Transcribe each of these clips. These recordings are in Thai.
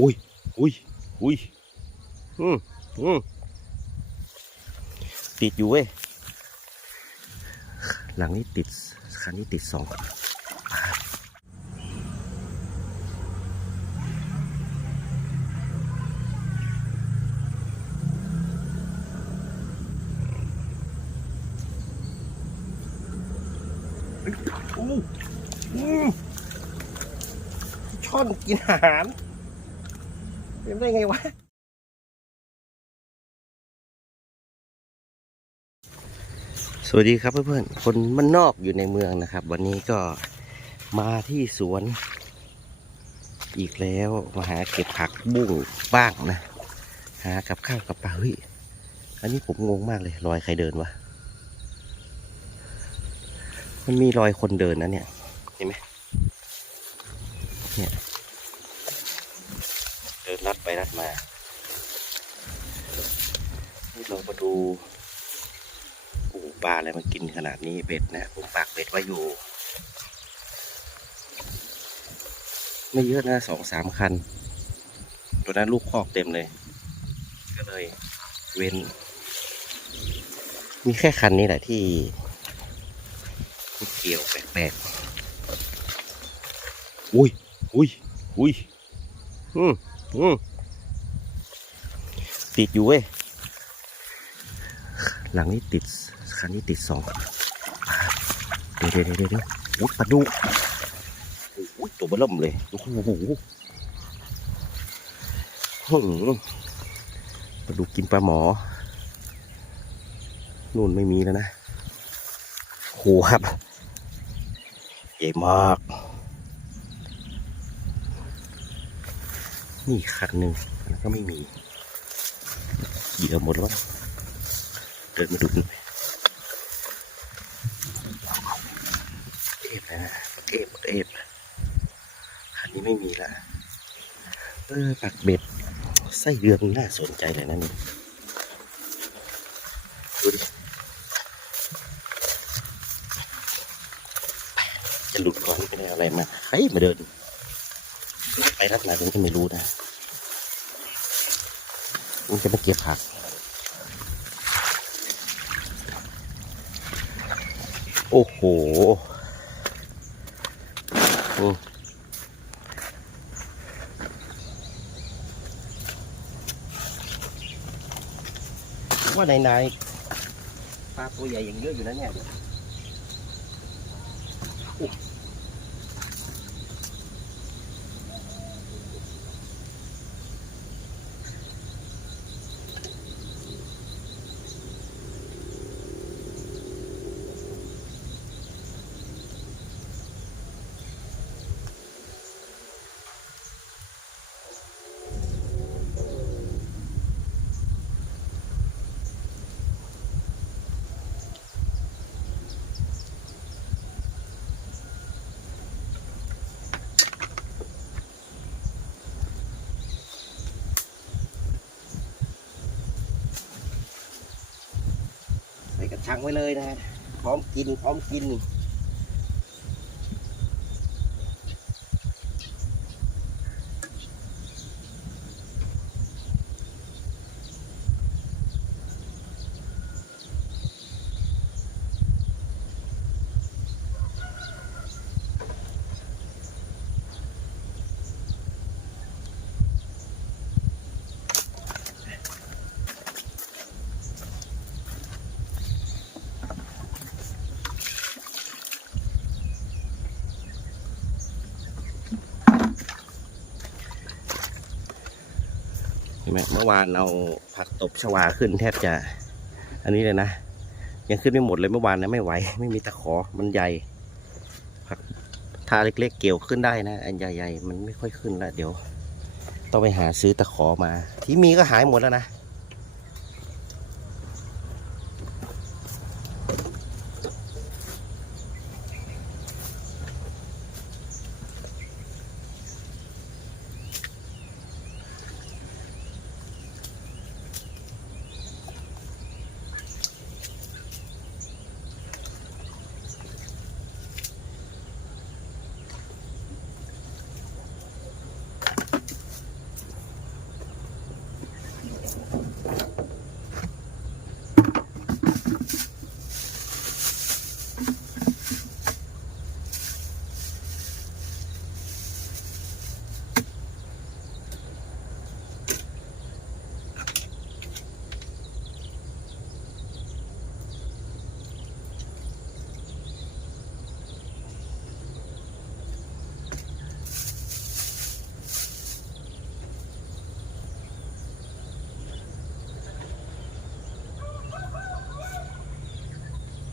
อุ้ยอุ้ยอุ้ยอืมอืมติดอยู่เว้ยหลังนี้ติดคันนี้ติดสองอู้อู้ช่อนกินอาหาร เป็นได้ไงวะสวัสดีครับเพื่อนๆ คนมันนอกอยู่ในเมืองนะครับ วันนี้ก็มาที่สวน อีกแล้วมาหาเก็บผักบุ้งบ้างนะหากับข้าวกับปลาเฮ้ยอันนี้ผมงงมากเลยรอยใครเดินวะมันมีรอยคนเดินนะเนี่ยเห็นไหมเนี่ย ไปรัดมาเรามาดูโอ้โหปลาอะไรมันกินขนาดนี้เบ็ดนะผมปากเบ็ดไว้อยู่ ไม่เยอะนะสองสามคัน ตัวนั้นลูกคอกเต็มเลย ก็เลย เว้น มีแค่คันนี้แหละที่ที่เกี่ยวแปลกๆอุ้ยอุ้ยอุ้ยอืมอืม ติดอยู่เว้ย หลังนี้ติด คันนี้ติดสองเดี๋ยวเดี๋ยวเดี๋ยวเดี๋ยวโอ้ยปลาดุกโอ้ยตัวเบิ่มเลย โอ้โหหืมปลาดุกกินปลาหมอ นู่นไม่มีแล้วนะโหครับ ใหญ่มาก นี่คันหนึ่งแล้วก็ไม่มี เหยื่อหมดแล้วเดินมาดูหน่อยเอฟนะเอฟเอฟคันนี้ไม่มีละเออปักเบ็ดไส้เดือนน่าสนใจเลยนะนี่ดูดิจะหลุดก่อนไม่ได้อะไรมาใครมาเดิน ไปรัดไหนผมก็ไม่รู้นะมันจะมาเก็บผัก โอ้โหว่าไหนๆปลาตัวใหญ่อย่างเยอะอยู่นะเนี่ย ชังไว้เลยนะฮะพร้อมกินพร้อมกิน ไหมเมื่อวานเอาผักตบชวาขึ้นแทบจะ อันนี้เลยนะ ยังขึ้นไม่หมดเลยเมื่อวานนะไม่ไหว ไม่มีตะขอมันใหญ่ ผักทาเล็กๆเกี่ยวขึ้นได้นะ อันใหญ่ๆมันไม่ค่อยขึ้นแล้วเดี๋ยว ต้องไปหาซื้อตะขอมา ที่มีก็หายหมดแล้วนะ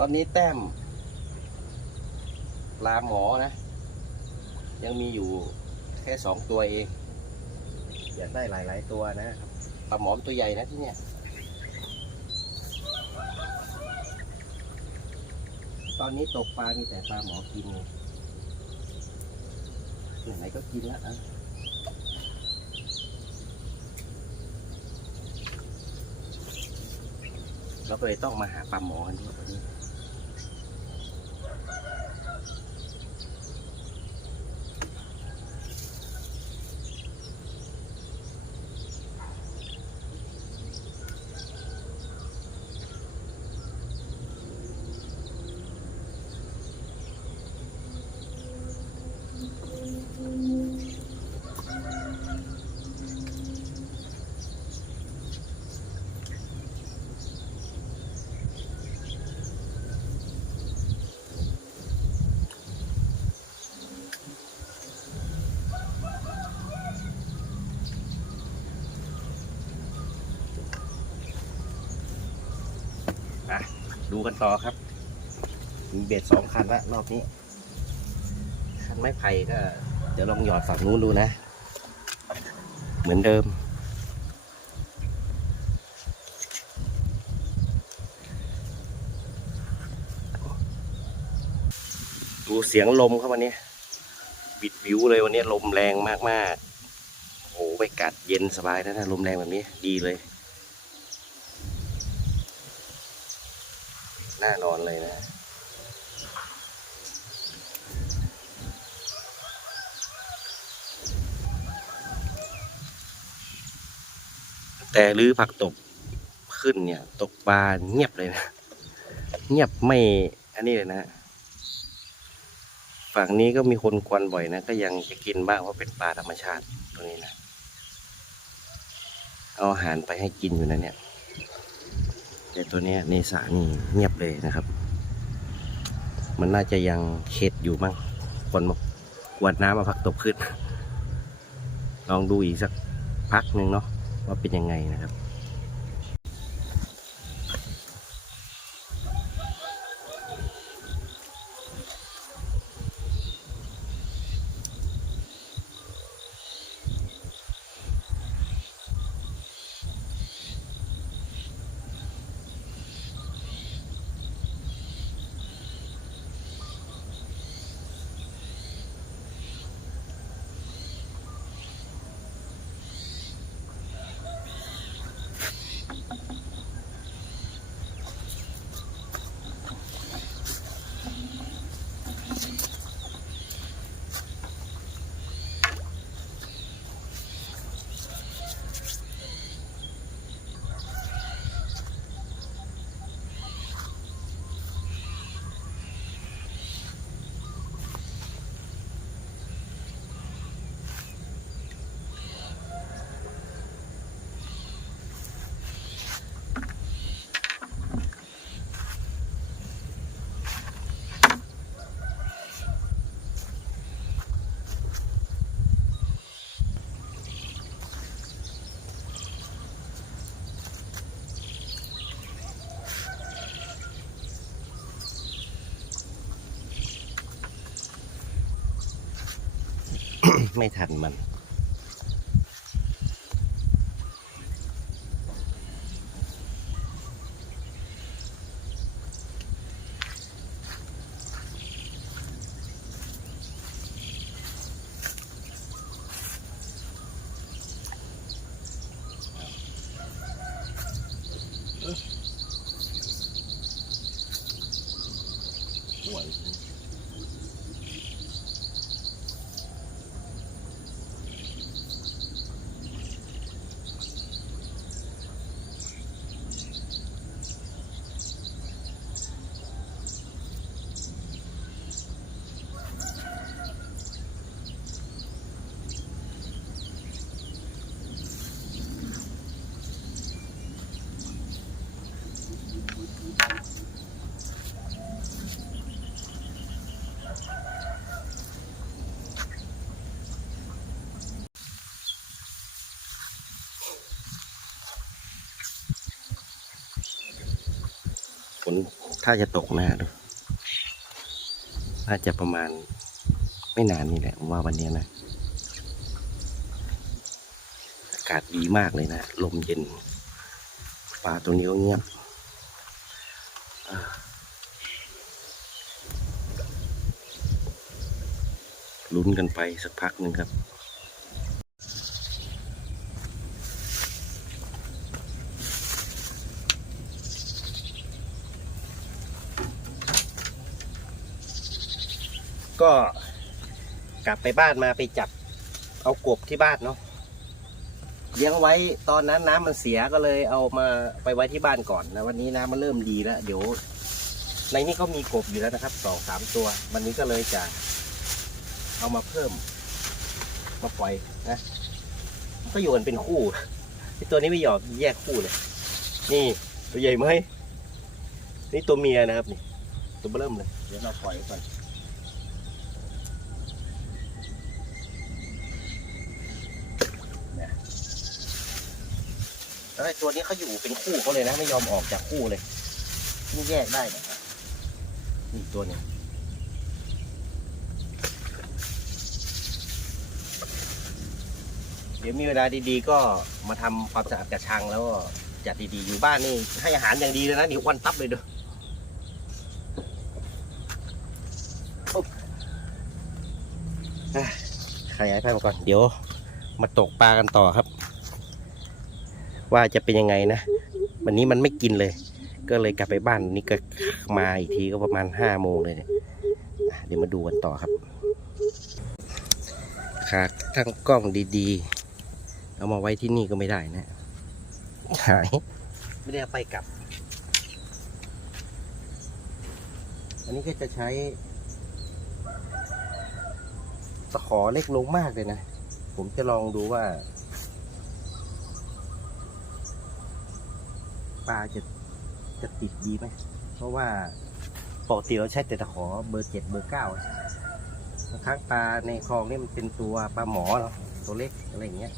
ตอนนี้แต้มปลาหมอนะ ยังมีอยู่แค่สองตัวเอง อยากได้หลาย ๆ ตัวนะปลาหมอมตัวใหญ่นะที่เนี่ยตอนนี้ตกปลามีแต่ปลาหมอกินไงไหนก็กินแล้วอะเราก็เลยต้องมาหาปลาหมอกันด้วยวันนี้ ดูกันต่อครับ มีเบ็ดสองคันละรอบนี้ คันไม้ไผ่ก็ เดี๋ยวลองหยอดฝั่งนู้นดูนะ เหมือนเดิม ดูเสียงลมครับวันนี้ บิดวิวเลยวันนี้ลมแรงมากๆโอ้โหไปกัดเย็นสบายนะถ้าลมแรงแบบนี้ดีเลย น่านอนเลยนะแต่รื้อผักตบขึ้นเนี่ย ตกปลาเงียบเลยนะ เงียบไม่อันนี้เลยนะฝั่งนี้ก็มีคนควนบ่อยนะ ก็ยังจะกินบ้างว่าะเป็นปลาธรรมชาติตรงนี้นะ เอาอาหารไปให้กินอยู่นะเนี่ย แต่ตัวนี้ยในสระนี่เงียบเลยนะครับ มันน่าจะยังเข็ดอยู่มั้งคนมากวดน้ำมาพักตบขึ้น ลองดูอีกสักพักหนึ่งเนาะว่าเป็นยังไงนะครับ ไม่ทันมัน ถ้าจะตกนะดูน่าจะประมาณไม่นานนี่แหละว่าวันนี้นะ อากาศดีมากเลยนะ ลมเย็นป่าตรงนี้เงียบลุ้นกันไปสักพักหนึ่งครับ ก็กลับไปบ้านมาไปจับเอากบที่บ้านเนาะเลี้ยงไว้ตอนนั้นน้ำมันเสียก็เลยเอามาไปไว้ที่บ้านก่อนนะวันนี้น้ำมันเริ่มดีแล้วเดี๋ยว ในนี้ก็มีกบอยู่แล้วนะครับสองสามตัว วันนี้ก็เลยจะเอามาเพิ่ม มาปล่อยนะก็อยู่กันเป็นคู่ตัวนี้ไม่ยอมแยกคู่เลย นี่ตัวใหญ่ไหมนี่ตัวเมียนะครับนี่ตัวเริ่มเลย เดี๋ยวเราปล่อยไว้ก่อน แล้วไอ้ตัวนี้เขาอยู่เป็นคู่เขาเลยนะ ไม่ยอมออกจากคู่เลยนี่แยกได้เนะครับนี่ตัวหนึงเดี๋ยวมีเวลาดีๆ ก็มาทำความสะอาดกระชังแล้วก็จัดดีๆ อยู่บ้านนี่ให้อาหารอย่างดีเลยนะเดี๋ยวอ้วันตับเลยเด้ออุ๊บอะขยายไปก่อน เดี๋ยว มาตกปลากันต่อครับ ว่าจะเป็นยังไงนะ วันนี้มันไม่กินเลย ก็เลยกลับไปบ้านนี่ก็มาอีกทีก็ประมาณห้าโมงเลยเนี่ยเดี๋ยวมาดูกันต่อครับขาตั้งกล้องดีๆ เอามาไว้ที่นี่ก็ไม่ได้นะหายไม่ได้ไปกลับ อันนี้ก็จะใช้ตะขอเล็กลงมากเลยนะ ผมจะลองดูว่า ปลาจะจะติดดีไหม เพราะว่าปกติเราใช้แต่ตะขอเบอร์เจ็ดเบอร์เก้าบางครั้งปลาในคลองนี่มันเป็นตัวปลาหมอเนาะตัวเล็กอะไรอย่างเงี้ย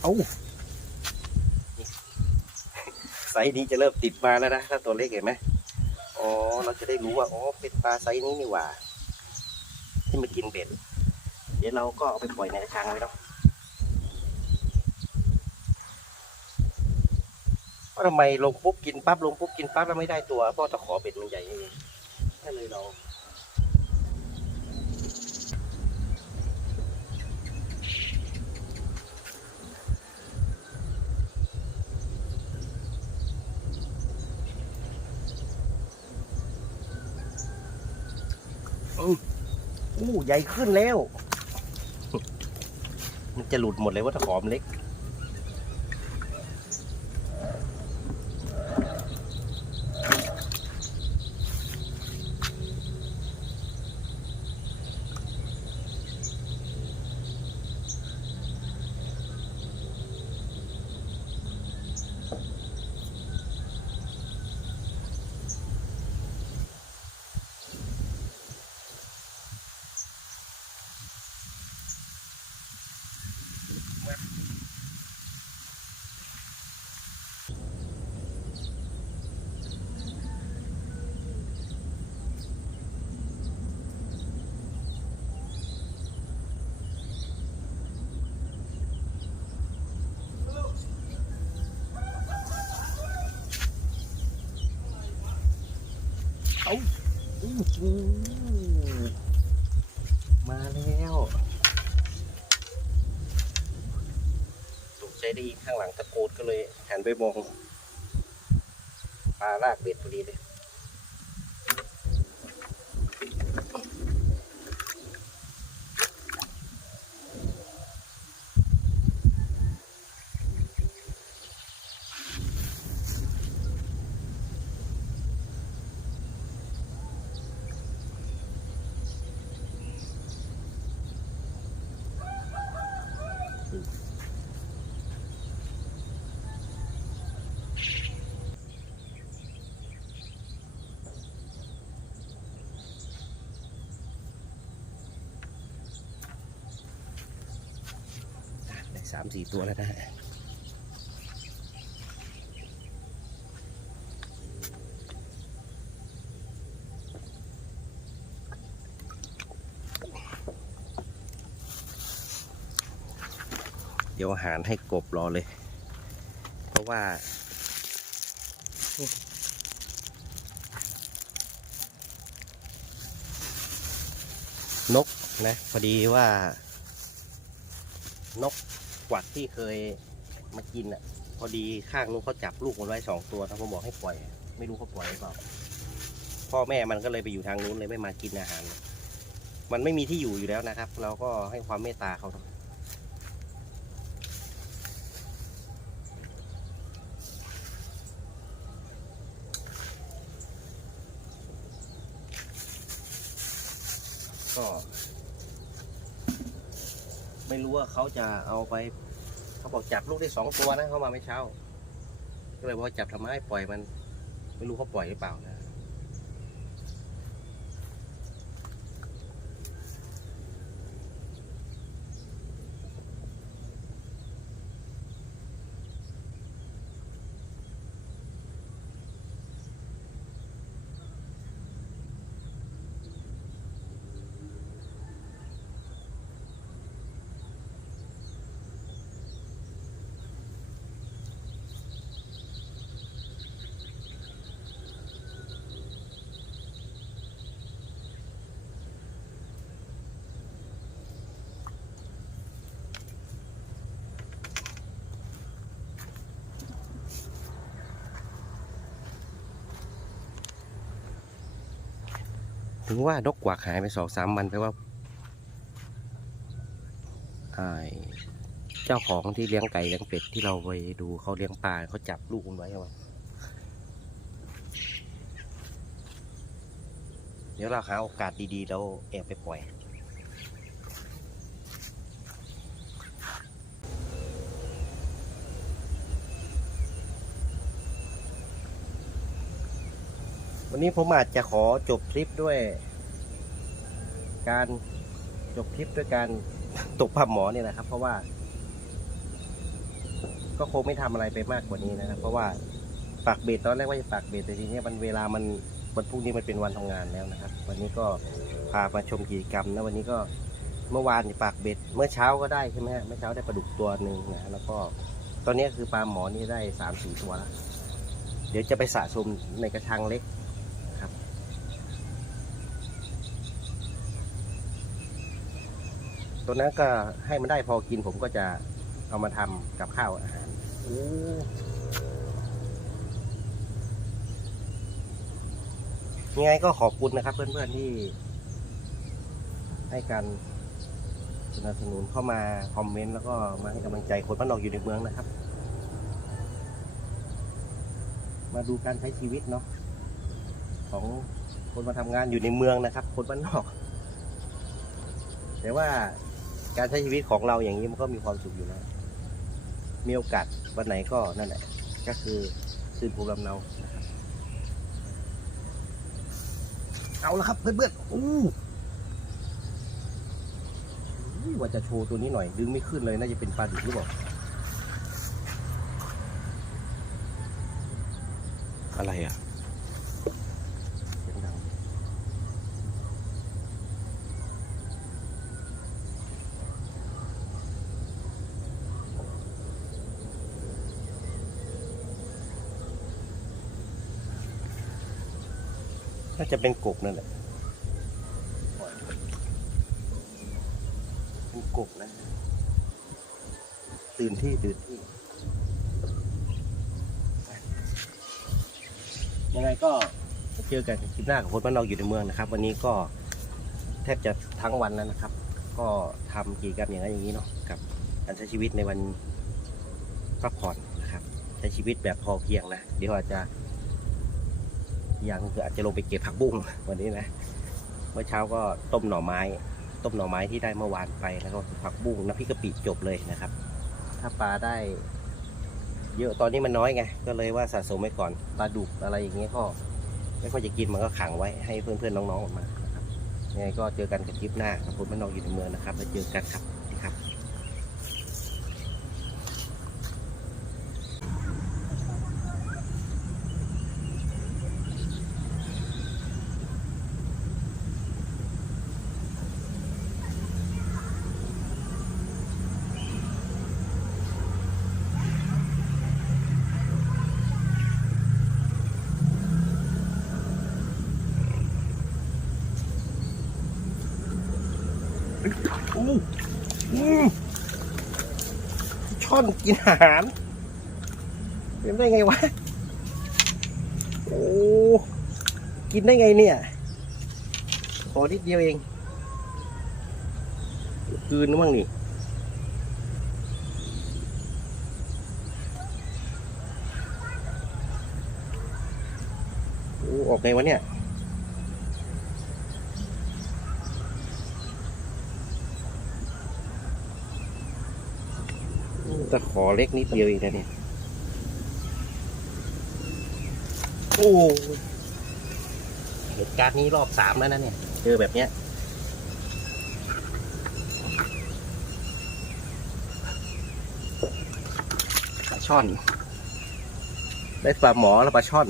เอานี่ไซส์นี้จะเริ่มติดมาแล้วนะถ้าตัวเล็กเห็นไหมอ๋อเราจะได้รู้ว่าอ๋อเป็นปลาไซส์นี้นี่หว่า ที่มากินเบ็ด เดี๋ยวเราก็เอาไปปล่อยในกระชังไว้เนาะ ว่าทำไมลงปุ๊บกินปั๊บลงปุ๊บกินปั๊บแล้วไม่ได้ตัวเพราะตะขอเบ็ดมันใหญ่นี่เองก็เลยเราอืมอู้ใหญ่ขึ้นแล้ว มันจะหลุดหมดเลยว่าตะขอมเล็ก มาแล้วตกใจได้ข้างหลังตะโกนก็เลยหันไปมองปลาลากเบ็ดพอดีเลยามสี่ตัวแล้วนะฮเดี๋ยวอาหารให้กบรอเลย เพราะว่า นกนะ พอดีว่านก กวักที่เคยมากินอะ พอดีข้างนู้นเขาจับลูกมันไว้สองตัวนะผมบอกให้ปล่อย ไม่รู้เขาปล่อยหรือเปล่าพ่อแม่มันก็เลยไปอยู่ทางนู้นเลยไม่มากินอาหาร มันไม่มีที่อยู่อยู่แล้วนะครับ เราก็ให้ความเมตตาเขาเนอะก็ ไม่รู้ ว่าเขาจะเอาไป เขาบอกจับลูกได้สองตัวนะเขามาไม่เช้า ก็เลยบอกว่าจับทำไมปล่อยมัน ไม่รู้เขาปล่อยหรือเปล่านะ ถึงว่านกกวักหายไปสองสามวันแปลว่าเจ้าของที่เลี้ยงไก่เลี้ยงเป็ดที่เราไปดูเขาเลี้ยงปลาเขาจับลูกมันไว้เอาไว้เดี๋ยวเราหาโอกาสดีๆเราแอบไปปล่อย วันนี้ผมอาจจะขอจบคลิปด้วย การจบคลิปด้วยการตกปลาหมอเนี่ยนะครับ เพราะว่า ก็คงไม่ทำอะไรไปมากกว่านี้นะครับ เพราะว่าปากเบ็ดตอนแรกว่าจะปากเบ็ดแต่ทีนี้มันเวลามันวันพรุ่งนี้มันเป็นวันทำงานแล้วนะครับ วันนี้ก็พามาชมกิจกรรมนะวันนี้ก็เมื่อวานปากเบ็ด เมื่อเช้าก็ได้ใช่ไหมฮะเมื่อเช้าได้ปลาดุกตัวหนึ่งนะแล้วก็ตอนนี้คือปลาหมอนี่ได้สามสี่ตัวแล้วเดี๋ยวจะไปสะสมในกระชังเล็ก ตัวนั้นก็ให้มันได้พอกินผมก็จะเอามาทำกับข้าวอาหารยังไงก็ขอบคุณนะครับ เพื่อนๆที่ ให้การสนับสนุนเข้ามาคอมเมนต์แล้วก็มาให้กำลังใจคนบ้านนอกอยู่ในเมืองนะครับ มาดูการใช้ชีวิตเนาะของคนมาทำงานอยู่ในเมืองนะครับ คนบ้านนอก แต่ว่า การใช้ชีวิตของเราอย่างนี้มันก็มีความสุขอยู่แล้ว มีโอกาสวันไหนก็นั่นแหละ ก็คือคืนภูมิลำเนาเอาละครับเพื่อนๆอู้ว่าจะโชว์ตัวนี้หน่อย ดึงไม่ขึ้นเลยน่าจะเป็นปลาดุกหรือเปล่าอะไรอะเสียงดัง น่า จะเป็นกบนั่นแหละเป็นกบนะตื่นที่ตื่นที่ยังไงก็เจอกันคลิปหน้ากับคนบ้านเราอยู่ในเมืองนะครับ วันนี้ก็แทบจะทั้งวันแล้วนะครับ ก็ทำกิจกรรมอย่างนั้นอย่างนี้เนาะกับการใช้ชีวิตในวันพักผ่อนนะครับใช้ชีวิตแบบพอเพียงนะเดี๋ยวอาจจะ อย่างคืออาจจะลงไปเก็บผักบุ้งวันนี้นะ เมื่อเช้าก็ต้มหน่อไม้ ต้มหน่อไม้ที่ได้เมื่อวานไปแล้วก็ผักบุ้งน้ำพริกกะปิจบเลยนะครับ ถ้าปลาได้ เยอะตอนนี้มันน้อยไงก็เลยว่าสะสมไว้ก่อนปลาดุกอะไรอย่างเงี้ยก็ไม่ค่อยจะกินมันก็ขังไว้ให้เพื่อนๆน้องๆออกมาครับยังไงก็เจอกันกับคลิปหน้ากับผมแม่นองอยู่ในเมืองนะครับแล้วเจอกันครับ ช่อนกินอาหารเป็นได้ไงวะ โอ้ กินได้ไงเนี่ย ขอนิดเดียวเองคืนนึกมั่งนี่โอ้ออกไงวะเนี่ย ตะขอเล็กนิดเดียวเองนะเนี่ย โอ้เหตุการณ์นี้รอบสามแล้วนะเนี่ย เจอแบบเนี้ยปลาช่อน ได้ปลาหมอแล้วปลาช่อน